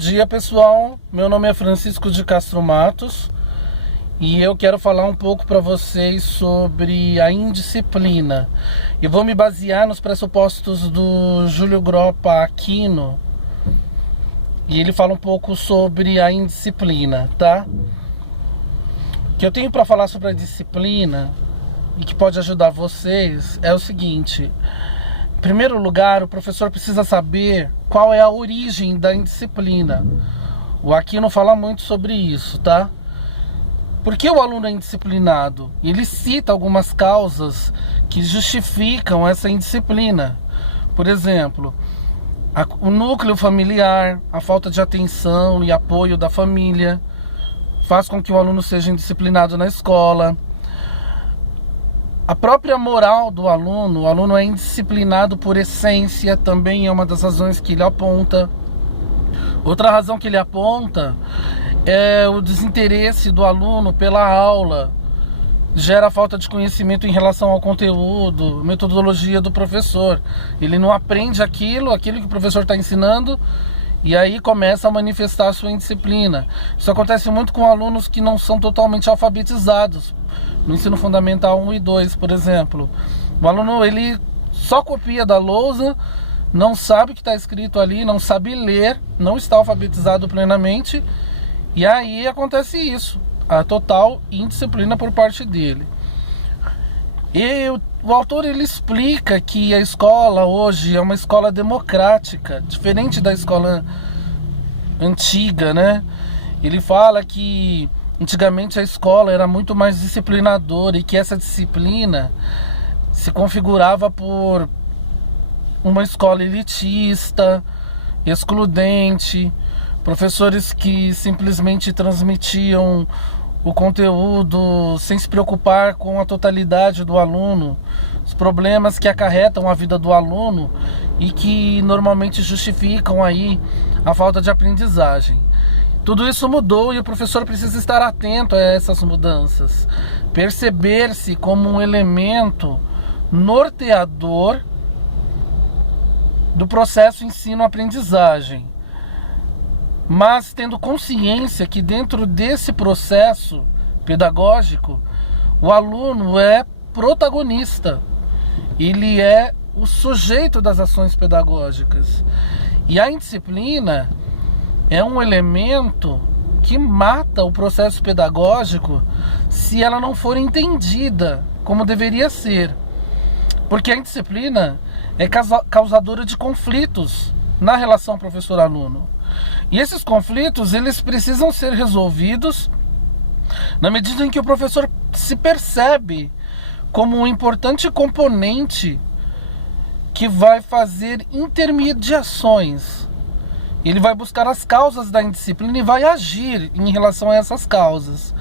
dia, pessoal. Meu nome é Francisco de Castro Matos e eu quero falar um pouco para vocês sobre a indisciplina. Eu vou me basear nos pressupostos do Júlio Groppa Aquino e ele fala um pouco sobre a indisciplina, tá? O que eu tenho para falar sobre a disciplina e que pode ajudar vocês é o seguinte: em primeiro lugar, o professor precisa saber qual é a origem da indisciplina. O Aquino fala muito sobre isso, tá? Por que o aluno é indisciplinado? Ele cita algumas causas que justificam essa indisciplina. Por exemplo, o núcleo familiar, a falta de atenção e apoio da família faz com que o aluno seja indisciplinado na escola. A própria moral do aluno, o aluno é indisciplinado por essência, também é uma das razões que ele aponta. Outra razão que ele aponta é o desinteresse do aluno pela aula, gera falta de conhecimento em relação ao conteúdo, metodologia do professor. Ele não aprende aquilo que o professor está ensinando e aí começa a manifestar a sua indisciplina. Isso acontece muito com alunos que não são totalmente alfabetizados. No ensino fundamental 1 e 2, por exemplo, o aluno ele só copia da lousa, não sabe o que está escrito ali, não sabe ler, não está alfabetizado plenamente, e aí acontece isso, a total indisciplina por parte dele. E o autor ele explica que a escola hoje é uma escola democrática, diferente da escola antiga, né? Ele fala que antigamente a escola era muito mais disciplinadora e que essa disciplina se configurava por uma escola elitista, excludente, professores que simplesmente transmitiam o conteúdo sem se preocupar com a totalidade do aluno, os problemas que acarretam a vida do aluno e que normalmente justificam aí a falta de aprendizagem. Tudo isso mudou e o professor precisa estar atento a essas mudanças, perceber-se como um elemento norteador do processo ensino-aprendizagem, mas tendo consciência que dentro desse processo pedagógico o aluno é protagonista, ele é o sujeito das ações pedagógicas, e a indisciplina é um elemento que mata o processo pedagógico se ela não for entendida como deveria ser. Porque a indisciplina é causadora de conflitos na relação professor-aluno. E esses conflitos, eles precisam ser resolvidos na medida em que o professor se percebe como um importante componente que vai fazer intermediações. Ele vai buscar as causas da indisciplina e vai agir em relação a essas causas,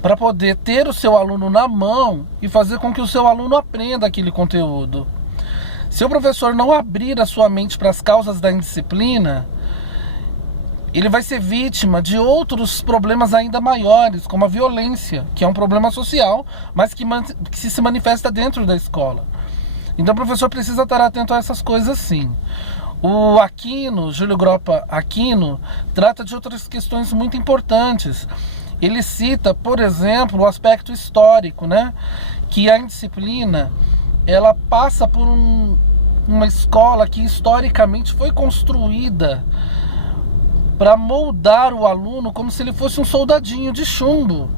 para poder ter o seu aluno na mão e fazer com que o seu aluno aprenda aquele conteúdo. Se o professor não abrir a sua mente para as causas da indisciplina, ele vai ser vítima de outros problemas ainda maiores, como a violência, que é um problema social, mas que se manifesta dentro da escola. Então o professor precisa estar atento a essas coisas sim. O Aquino, Júlio Groppa Aquino, trata de outras questões muito importantes. Ele cita, por exemplo, o aspecto histórico, né? Que a indisciplina, ela passa por uma escola que historicamente foi construída para moldar o aluno como se ele fosse um soldadinho de chumbo,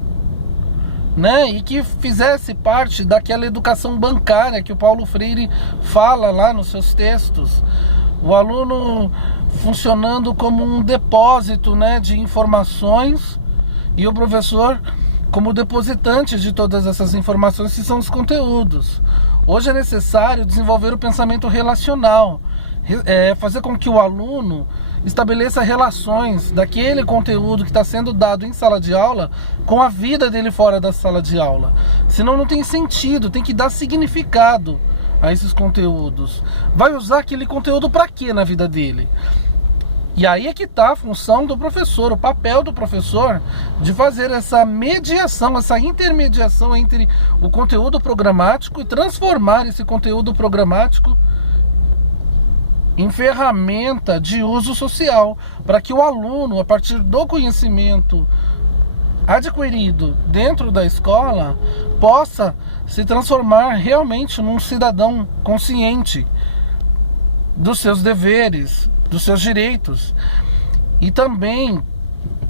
né? E que fizesse parte daquela educação bancária que o Paulo Freire fala lá nos seus textos. O aluno funcionando como um depósito, né, de informações, e o professor como depositante de todas essas informações que são os conteúdos. Hoje é necessário desenvolver o pensamento relacional, fazer com que o aluno estabeleça relações daquele conteúdo que está sendo dado em sala de aula com a vida dele fora da sala de aula. Senão não tem sentido, tem que dar significado a esses conteúdos. Vai usar aquele conteúdo para quê na vida dele? E aí é que está a função do professor, o papel do professor de fazer essa mediação, essa intermediação entre o conteúdo programático e transformar esse conteúdo programático em ferramenta de uso social, para que o aluno, a partir do conhecimento adquirido dentro da escola, possa se transformar realmente num cidadão consciente dos seus deveres, dos seus direitos, e também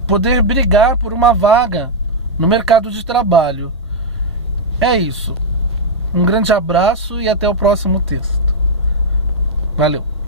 poder brigar por uma vaga no mercado de trabalho. É isso. Um grande abraço e até o próximo texto. Valeu!